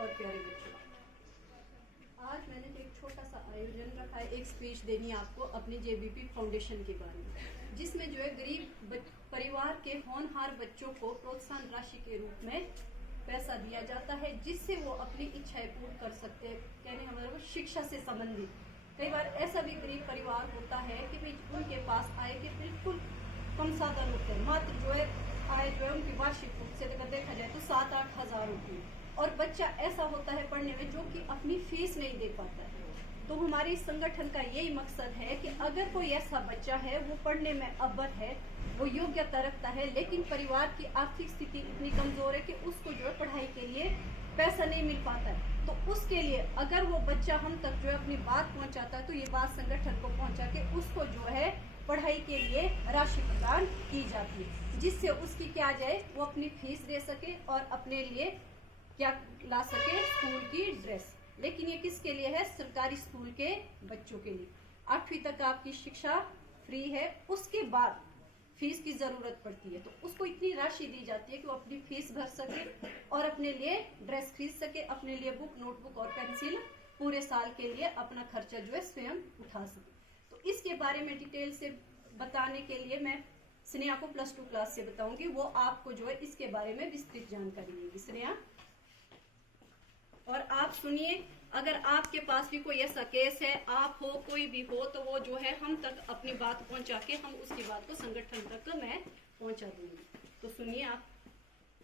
और प्यारे बच्चों, आज मैंने एक छोटा सा आयोजन रखा है, एक स्पीच देनी है आपको अपनी जेबीपी फाउंडेशन के बारे में, जिसमें जो है गरीब परिवार के होनहार बच्चों को प्रोत्साहन राशि के रूप में पैसा दिया जाता है, जिससे वो अपनी इच्छाएं पूर्ण कर सकते हैं। कहने का मतलब शिक्षा से संबंधित कई बार ऐसा भी गरीब परिवार होता है कि भाई उनके पास आय के बिल्कुल कम साधन होते हैं, मात्र जो है आय जो है उनकी वार्षिक रूप से अगर देखा जाए तो 7-8 हज़ार होती है, और बच्चा ऐसा होता है पढ़ने में जो कि अपनी फीस नहीं दे पाता है। तो हमारे इस संगठन का यही मकसद है कि अगर कोई ऐसा बच्चा है, वो पढ़ने में अव्वल है, वो योग्यता रखता है, लेकिन परिवार की आर्थिक स्थिति इतनी कमजोर है कि उसको जो है पढ़ाई के लिए पैसा नहीं मिल पाता है, तो उसके लिए अगर वो बच्चा हम तक जो है अपनी बात पहुंचाता है, तो ये बात संगठन को पहुंचा के उसको जो है पढ़ाई के लिए राशि प्रदान की जाती है, जिससे उसकी क्या जाए वो अपनी फीस दे सके और अपने लिए क्या ला सके, स्कूल की ड्रेस। लेकिन ये किसके लिए है? सरकारी स्कूल के बच्चों के लिए। 8वीं तक आपकी शिक्षा फ्री है, उसके बाद फीस की जरूरत पड़ती है, तो उसको इतनी राशि दी जाती है कि वो अपनी फीस भर सके और अपने लिए ड्रेस खरीद सके, अपने लिए बुक, नोटबुक और पेंसिल पूरे साल के लिए अपना खर्चा जो है स्वयं उठा सके। तो इसके बारे में डिटेल से बताने के लिए मैं स्नेहा को +2 क्लास से बताऊंगी, वो आपको जो है इसके बारे में विस्तृत जानकारी देगी। स्नेहा, और आप सुनिए, अगर आपके पास भी कोई ऐसा केस है, आप हो कोई भी हो, तो वो जो है हम तक अपनी बात पहुंचा के हम उसकी बात को संगठन तक मैं पहुंचा दूंगी। तो सुनिए आप।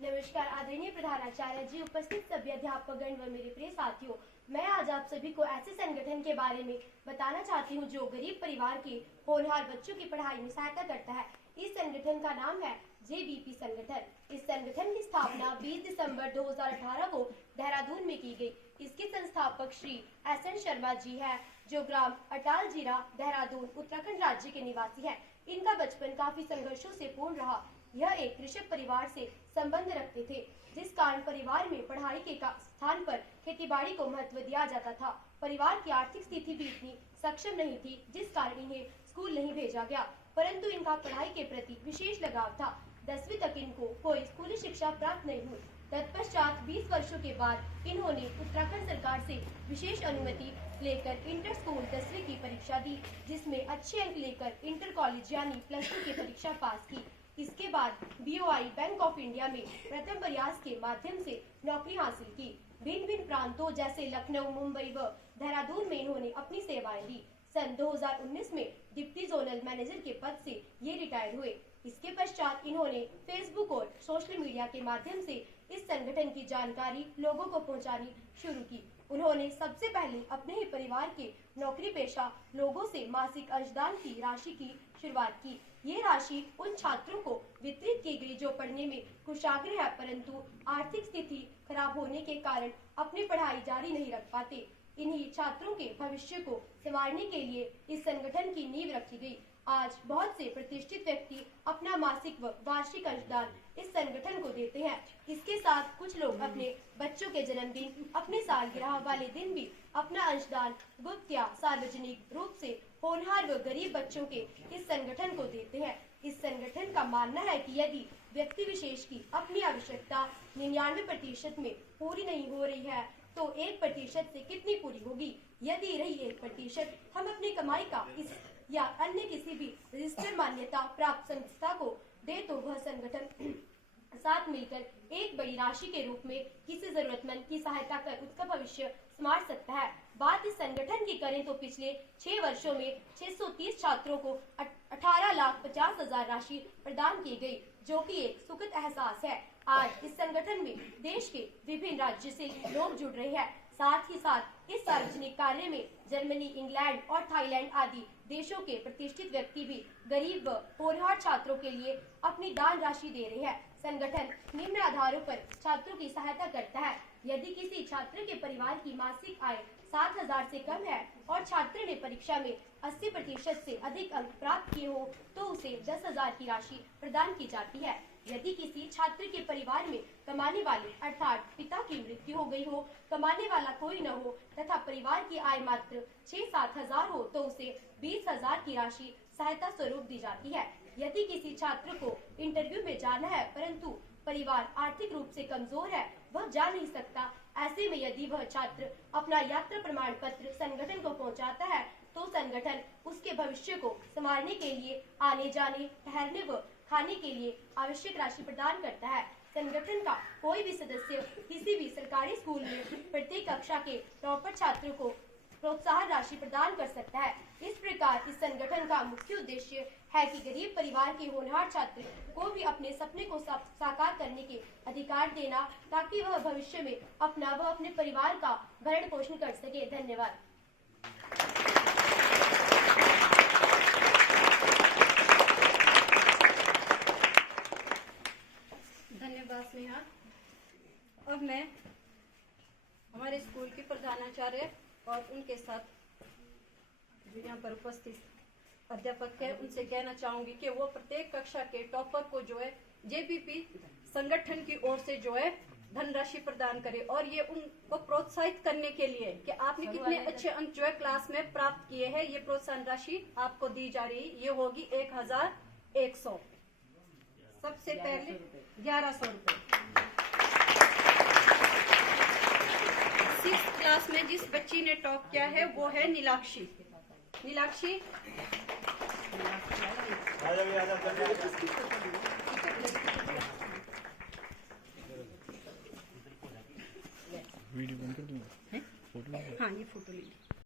नमस्कार आदरणीय प्रधानाचार्य जी, उपस्थित सभी अध्यापकगण व मेरे प्रिय साथियों, मैं आज आप सभी को ऐसे संगठन के बारे में बताना चाहती हूँ जो गरीब परिवार के होनहार बच्चों की पढ़ाई में सहायता करता है। इस संगठन का नाम है जेबीपी संगठन। इस संगठन की स्थापना 20 दिसंबर 2018 को देहरादून में की गई। इसके संस्थापक श्री SN शर्मा जी हैं, जो ग्राम अटालजीरा, देहरादून, उत्तराखंड राज्य के निवासी हैं। इनका बचपन काफी संघर्षों से पूर्ण रहा। यह एक कृषक परिवार से संबंध रखते थे, जिस कारण परिवार में पढ़ाई के स्थान पर खेतीबाड़ी को महत्व दिया जाता था। परिवार की आर्थिक स्थिति भी इतनी सक्षम नहीं थी, जिस कारण इन्हें स्कूल नहीं भेजा गया, परंतु इनका पढ़ाई के प्रति विशेष लगाव था। 10वीं तक इनको कोई स्कूली शिक्षा प्राप्त नहीं हुई। तत्पश्चात 20 वर्षों के बाद इन्होंने उत्तराखंड सरकार से विशेष अनुमति लेकर इंटर स्कूल 10वीं की परीक्षा दी, जिसमें अच्छे अंक लेकर इंटर कॉलेज यानी +2 की परीक्षा पास की। इसके बाद BOI बैंक ऑफ इंडिया में प्रथम प्रयास के माध्यम से नौकरी हासिल की। भिन्न भिन्न प्रांतों जैसे लखनऊ, मुंबई व देहरादून में इन्होंने अपनी सेवाएं दी। सन 2019 में डिप्टी जोनल मैनेजर के पद से ये रिटायर हुए। इसके पश्चात इन्होंने फेसबुक और सोशल मीडिया के माध्यम से इस संगठन की जानकारी लोगों को पहुंचानी शुरू की। उन्होंने सबसे पहले अपने ही परिवार के नौकरी पेशा लोगों से मासिक अंशदान की राशि की शुरुआत की। ये राशि उन छात्रों को वितरित की गई जो पढ़ने में कुशाग्र है, परंतु आर्थिक स्थिति खराब होने के कारण अपनी पढ़ाई जारी नहीं रख पाते। इन्हीं छात्रों के भविष्य को संवारने के लिए इस संगठन की नींव रखी गई। आज बहुत से प्रतिष्ठित व्यक्ति अपना मासिक व वार्षिक अंशदान इस संगठन को देते हैं। इसके साथ कुछ लोग अपने बच्चों के जन्मदिन, अपने सालगिरह वाले दिन भी अपना अंशदान गुप्त या सार्वजनिक रूप से होनहार व गरीब बच्चों के इस संगठन को देते हैं। इस संगठन का मानना है कि यदि व्यक्ति विशेष की अपनी आवश्यकता 99% में पूरी नहीं हो रही है, तो 1% से कितनी पूरी होगी? यदि रही 1%, हम अपनी कमाई का इस या अन्य किसी भी रजिस्टर मान्यता प्राप्त संस्था को दे, तो वह संगठन साथ मिलकर एक बड़ी राशि के रूप में किसी जरूरतमंद की सहायता कर उसका भविष्य संवार सकता है। बात इस संगठन की करें तो पिछले 6 वर्षों में 630 छात्रों को 18,50,000 राशि प्रदान की गई, जो कि एक सुखद एहसास है। आज इस संगठन में देश के विभिन्न राज्य से लोग जुड़ रहे हैं। साथ ही साथ इस सार्वजनिक कार्य में जर्मनी, इंग्लैंड और थाईलैंड आदि देशों के प्रतिष्ठित व्यक्ति भी गरीब व होनहार छात्रों के लिए अपनी दान राशि दे रहे हैं। संगठन निम्न आधारों पर छात्रों की सहायता करता है। यदि किसी छात्र के परिवार की मासिक आय 7,000 से कम है और छात्र ने परीक्षा में 80% से अधिक अंक प्राप्त किए हो, तो उसे 10,000 की राशि प्रदान की जाती है। यदि किसी छात्र के परिवार में कमाने वाले अर्थात पिता की मृत्यु हो गई हो, कमाने वाला कोई न हो तथा परिवार की आय मात्र 6-7 हजार हो, तो उसे 20,000 की राशि सहायता स्वरूप दी जाती है। यदि किसी छात्र को इंटरव्यू में जाना है, परंतु परिवार आर्थिक रूप से कमजोर है, वह जा नहीं सकता, ऐसे में यदि वह छात्र अपना यात्रा प्रमाण पत्र संगठन को पहुंचाता है तो संगठन उसके भविष्य को संवारने के लिए आने जाने, ठहरने व खाने के लिए आवश्यक राशि प्रदान करता है। संगठन का कोई भी सदस्य किसी भी सरकारी स्कूल में प्रत्येक कक्षा के टॉपर छात्रों को प्रोत्साहन राशि प्रदान कर सकता है। इस प्रकार इस संगठन का मुख्य उद्देश्य है कि गरीब परिवार के होनहार छात्र को भी अपने सपने को साकार करने के अधिकार देना, ताकि वह भविष्य में अपना व अपने परिवार का भरण पोषण कर सके। धन्यवाद। धन्यवाद स्नेहा। अब मैं हमारे स्कूल की प्रधानाचार्य और उनके साथ जो यहाँ पर उपस्थित अध्यापक है उनसे कहना चाहूंगी कि वो प्रत्येक कक्षा के टॉपर को जो है जेबीपी संगठन की ओर से जो है धनराशि प्रदान करे, और ये उनको प्रोत्साहित करने के लिए कि आपने कितने अच्छे अंक जो है क्लास में प्राप्त किए हैं, ये प्रोत्साहन राशि आपको दी जा रही है। ये होगी 1100। सबसे पहले 1100 रुपए। 6th क्लास में जिस बच्ची ने टॉप किया है वो है नीलाक्षी। नीलाक्षी